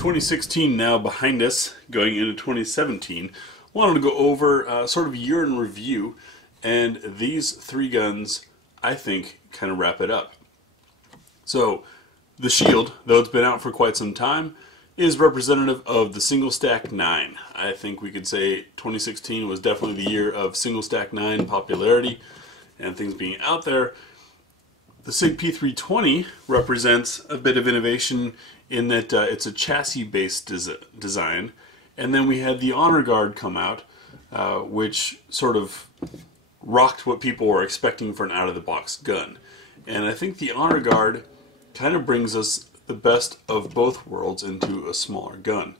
2016 now behind us, going into 2017, wanted to go over sort of year in review, and these three guns, I think, kind of wrap it up. So, the Shield, though it's been out for quite some time, is representative of the single stack 9. I think we could say 2016 was definitely the year of single stack 9 popularity and things being out there. The SIG P320 represents a bit of innovation in that it's a chassis-based design, and then we had the Honor Guard come out, which sort of rocked what people were expecting for an out-of-the-box gun. And I think the Honor Guard kind of brings us the best of both worlds into a smaller gun.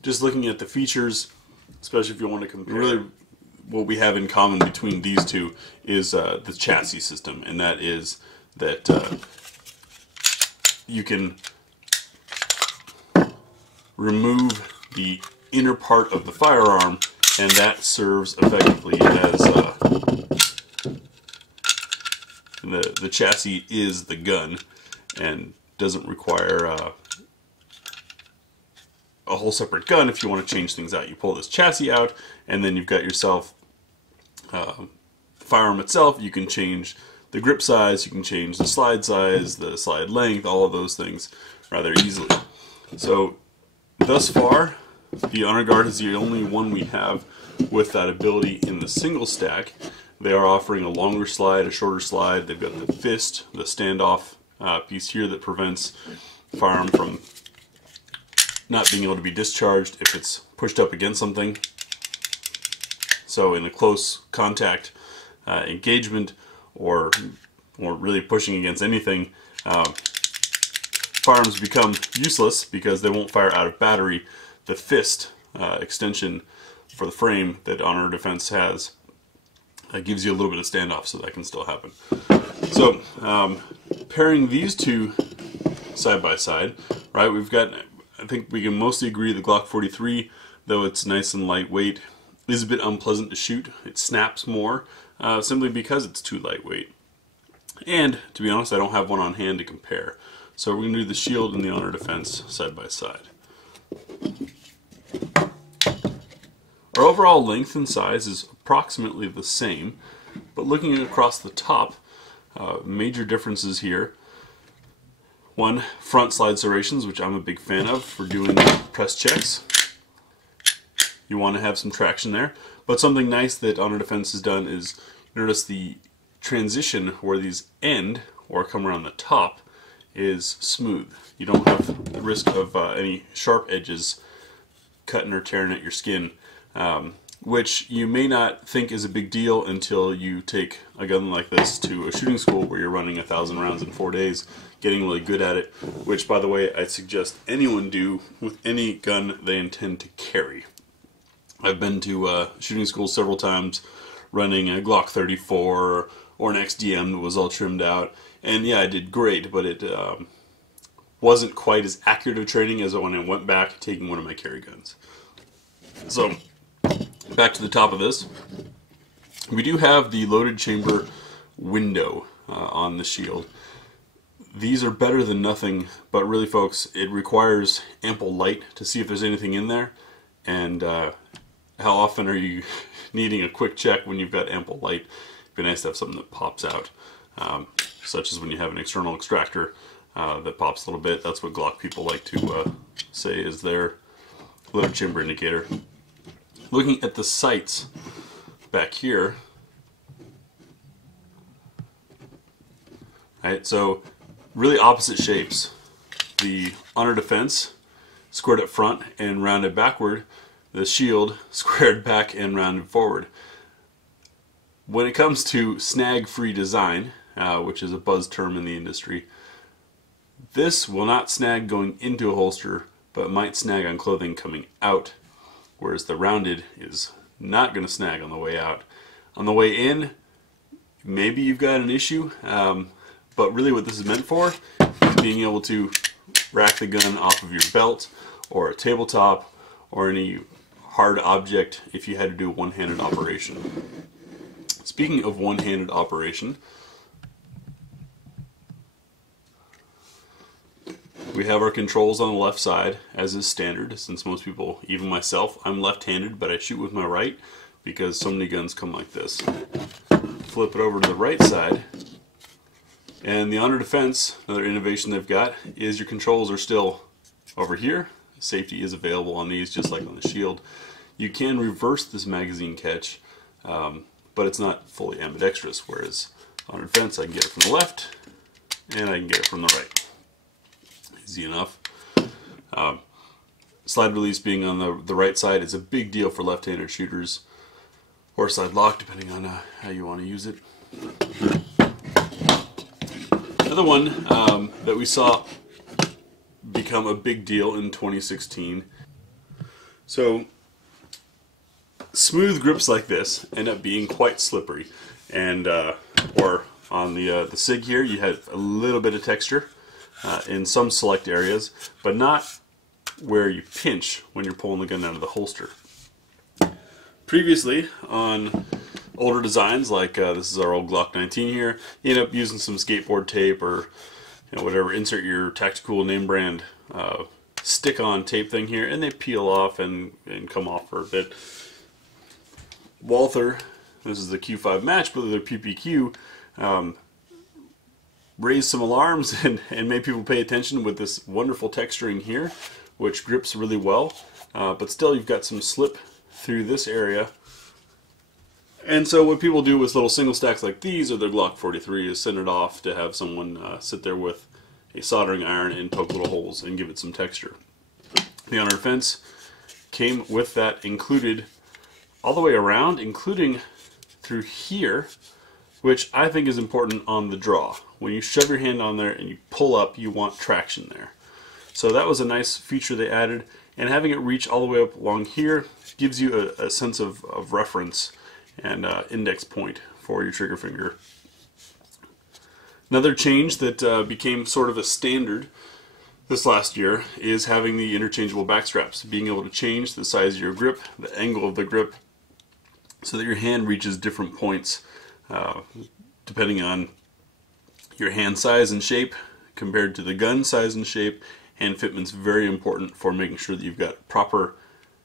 Just looking at the features, especially if you want to compare, really what we have in common between these two is the chassis system, and that is that you can remove the inner part of the firearm, and that serves effectively as the chassis is the gun and doesn't require a whole separate gun. If you want to change things out, you pull this chassis out, and then you've got yourself the firearm itself. You can change the grip size, you can change the slide size, the slide length, all of those things rather easily. So thus far, the Honor Guard is the only one we have with that ability in the single stack. They are offering a longer slide, a shorter slide. They've got the fist, the standoff piece here that prevents the firearm from not being able to be discharged if it's pushed up against something. So in a close contact engagement, or really pushing against anything, firearms become useless because they won't fire out of battery. The fist extension for the frame that Honor Defense has gives you a little bit of standoff, so that can still happen. So pairing these two side by side, right? We've got, I think we can mostly agree, the Glock 43, though it's nice and lightweight, is a bit unpleasant to shoot. It snaps more simply because it's too lightweight. And to be honest, I don't have one on hand to compare. So we're going to do the Shield and the Honor Defense side by side. Our overall length and size is approximately the same, but looking across the top, major differences here. One, front slide serrations, which I'm a big fan of for doing press checks. You want to have some traction there. But something nice that Honor Defense has done is, notice the transition where these end, or come around the top, is smooth. You don't have the risk of any sharp edges cutting or tearing at your skin, which you may not think is a big deal until you take a gun like this to a shooting school where you're running 1,000 rounds in 4 days, getting really good at it, which, by the way, I suggest anyone do with any gun they intend to carry. I've been to shooting school several times running a Glock 34 or an XDM that was all trimmed out, and yeah, I did great, but it wasn't quite as accurate of training as when I went back taking one of my carry guns. So, back to the top of this. We do have the loaded chamber window on the Shield. These are better than nothing, but really, folks, it requires ample light to see if there's anything in there, and how often are you needing a quick check when you've got ample light? It'd be nice to have something that pops out, such as when you have an external extractor that pops a little bit. That's what Glock people like to say is their loaded chamber indicator. Looking at the sights back here, right, so really opposite shapes. The Honor Defense squared up front and rounded backward. The Shield squared back and rounded forward. When it comes to snag-free design, which is a buzz term in the industry, this will not snag going into a holster, but might snag on clothing coming out, whereas the rounded is not going to snag on the way out. On the way in, maybe you've got an issue, but really what this is meant for is being able to rack the gun off of your belt or a tabletop or any hard object if you had to do a one-handed operation. Speaking of one-handed operation, We have our controls on the left side, as is standard, since most people, even myself, I'm left-handed, but I shoot with my right because so many guns come like this. Flip it over to the right side, and the Honor Defense, another innovation they've got, is your controls are still over here. Safety is available on these, just like on the Shield. You can reverse this magazine catch, but it's not fully ambidextrous, whereas Honor Defense, I can get it from the left, and I can get it from the right. Easy enough. Slide release being on the right side is a big deal for left-handed shooters, or slide lock, depending on how you want to use it. Another one that we saw become a big deal in 2016. So smooth grips like this end up being quite slippery, and or on the SIG here, you have a little bit of texture in some select areas, but not where you pinch when you're pulling the gun out of the holster. Previously, on older designs, like this is our old Glock 19 here, you end up using some skateboard tape or whatever, insert your tactical name brand stick-on tape thing here, and they peel off and come off for a bit. Walther, this is the Q5 match, but their PPQ, raised some alarms and made people pay attention with this wonderful texturing here, which grips really well, but still you've got some slip through this area. And so what people do with little single stacks like these or their Glock 43 is send it off to have someone sit there with a soldering iron and poke little holes and give it some texture. The Honor Defense came with that included all the way around, including through here, which I think is important on the draw. When you shove your hand on there and you pull up, you want traction there. So that was a nice feature they added, and having it reach all the way up along here gives you a sense of reference and index point for your trigger finger. Another change that became sort of a standard this last year is having the interchangeable back straps, being able to change the size of your grip, the angle of the grip, so that your hand reaches different points depending on your hand size and shape compared to the gun size and shape. Hand fitment's very important for making sure that you've got proper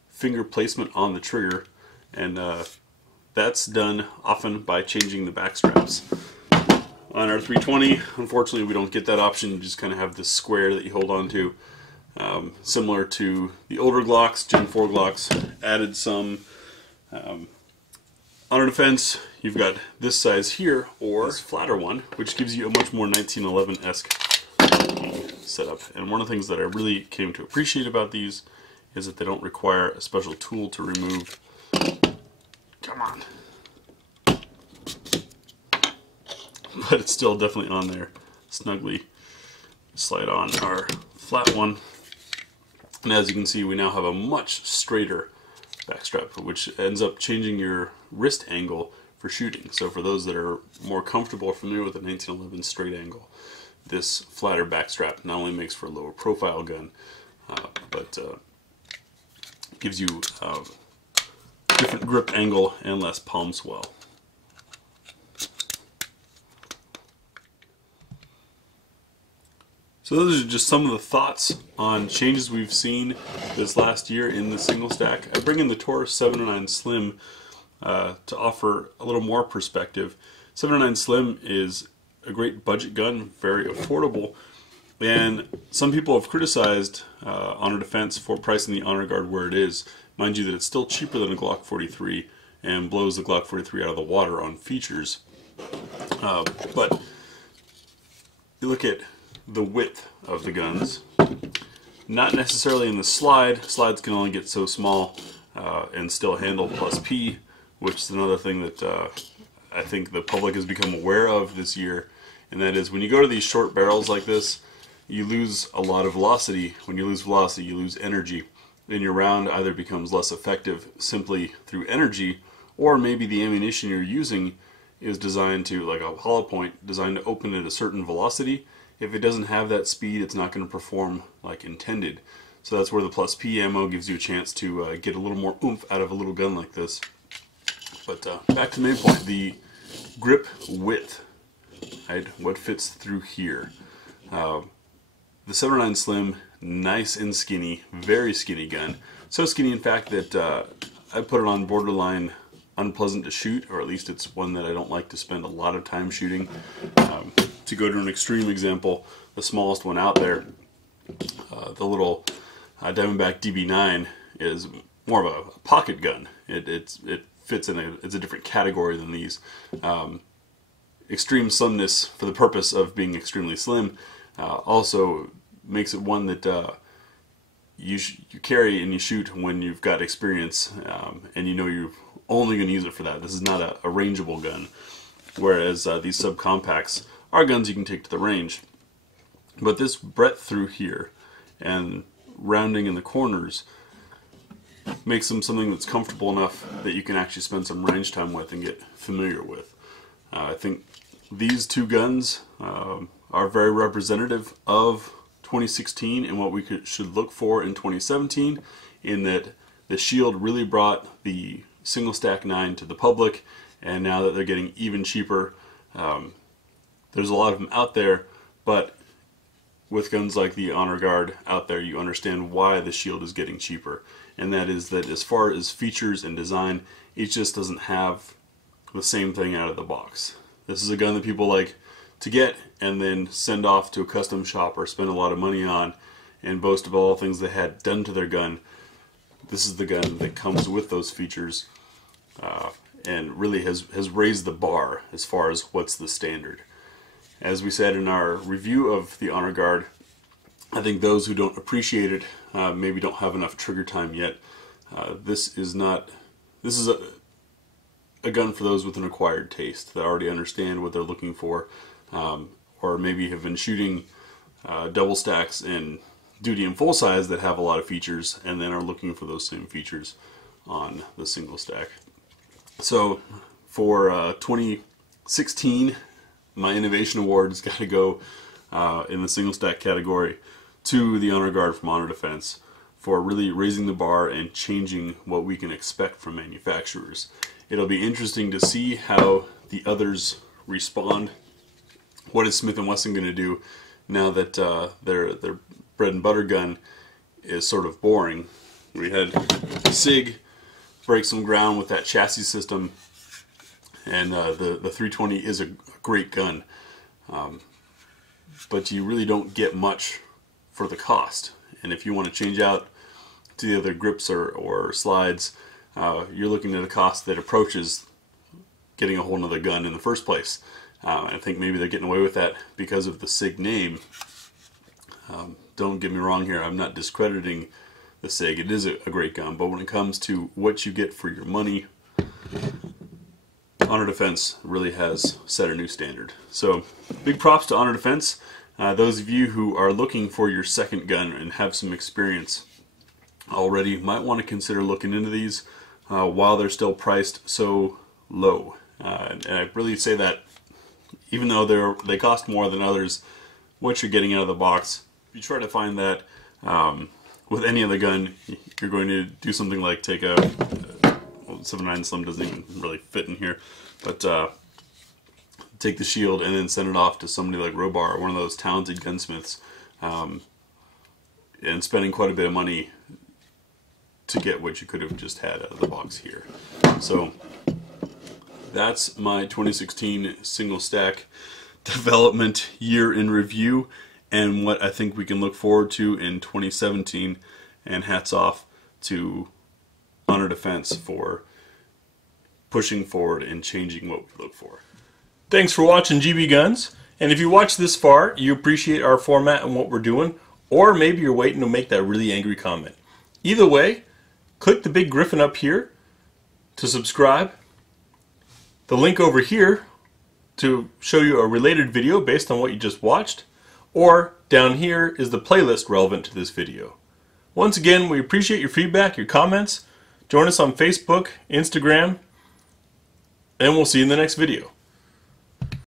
finger placement on the trigger, and that's done often by changing the back straps. On our 320, unfortunately, we don't get that option. You just kind of have this square that you hold on to, similar to the older Glocks. Gen 4 Glocks added some. Honor Defense, you've got this size here, or this flatter one, which gives you a much more 1911-esque setup. And one of the things that I really came to appreciate about these is that they don't require a special tool to remove. Come on. But it's still definitely on there snugly. Slide on our flat one, and as you can see, we now have a much straighter backstrap, which ends up changing your wrist angle for shooting. So for those that are more comfortable or familiar with the 1911 straight angle, this flatter backstrap not only makes for a lower profile gun, but gives you different grip angle and less palm swell. So those are just some of the thoughts on changes we've seen this last year in the single stack. I bring in the Taurus 709 Slim to offer a little more perspective. 709 Slim is a great budget gun, very affordable, and some people have criticized Honor Defense for pricing the Honor Guard where it is. Mind you that it's still cheaper than a Glock 43 and blows the Glock 43 out of the water on features. But you look at the width of the guns, not necessarily in the slide. Slides can only get so small and still handle plus P, which is another thing that I think the public has become aware of this year, and that is when you go to these short barrels like this, you lose a lot of velocity. When you lose velocity, you lose energy, and your round either becomes less effective simply through energy, or maybe the ammunition you're using is designed to, like a hollow point, designed to open at a certain velocity. If it doesn't have that speed, it's not going to perform like intended. So that's where the plus P ammo gives you a chance to get a little more oomph out of a little gun like this. But back to the main point, the grip width, right? What fits through here. the 709 Slim, nice and skinny, very skinny gun. So skinny, in fact, that I put it on borderline unpleasant to shoot, or at least it's one that I don't like to spend a lot of time shooting. To go to an extreme example, the smallest one out there, the little Diamondback DB9, is more of a pocket gun. It fits in it's a different category than these. Extreme slimness for the purpose of being extremely slim also makes it one that you carry and you shoot when you've got experience, and you know you're only going to use it for that. This is not a rangeable gun, whereas these subcompacts are guns you can take to the range. But this breadth through here and rounding in the corners makes them something that's comfortable enough that you can actually spend some range time with and get familiar with. I think these two guns are very representative of 2016 and what we should look for in 2017, in that the Shield really brought the single stack 9 to the public, and now that they're getting even cheaper, there's a lot of them out there, but with guns like the Honor Guard out there, you understand why the Shield is getting cheaper, and that is that as far as features and design, it just doesn't have the same thing out of the box. This is a gun that people like to get and then send off to a custom shop or spend a lot of money on and boast of all the things they had done to their gun. This is the gun that comes with those features and really has raised the bar as far as what's the standard. As we said in our review of the Honor Guard, I think those who don't appreciate it maybe don't have enough trigger time yet. This is a gun for those with an acquired taste that already understand what they're looking for, or maybe have been shooting double stacks in duty and full size that have a lot of features and then are looking for those same features on the single stack. So for 2016, my Innovation Award has got to go in the single stack category to the Honor Guard from Honor Defense for really raising the bar and changing what we can expect from manufacturers. It'll be interesting to see how the others respond. What is Smith & Wesson going to do now that their bread and butter gun is sort of boring? We had SIG break some ground with that chassis system, and the 320 is a great gun, but you really don't get much for the cost. And if you want to change out to the other grips or slides, you're looking at a cost that approaches getting a whole nother gun in the first place. I think maybe they're getting away with that because of the SIG name. Don't get me wrong here, I'm not discrediting the SIG. It is a great gun, but when it comes to what you get for your money, Honor Defense really has set a new standard. So big props to Honor Defense. Those of you who are looking for your second gun and have some experience already might want to consider looking into these while they're still priced so low. And I really say that even though they cost more than others, what you're getting out of the box, if you try to find that with any other gun, you're going to do something like take a 709 Slim doesn't even really fit in here, but take the Shield and then send it off to somebody like Robar or one of those talented gunsmiths, and spending quite a bit of money to get what you could have just had out of the box here. So that's my 2016 single stack development year in review and what I think we can look forward to in 2017, and hats off to Honor Defense for pushing forward and changing what we look for. Thanks for watching GB Guns, and if you watched this far, you appreciate our format and what we're doing, or maybe you're waiting to make that really angry comment. Either way, click the big griffin up here to subscribe, the link over here to show you a related video based on what you just watched, or down here is the playlist relevant to this video. Once again, we appreciate your feedback, your comments. Join us on Facebook, Instagram, and we'll see you in the next video.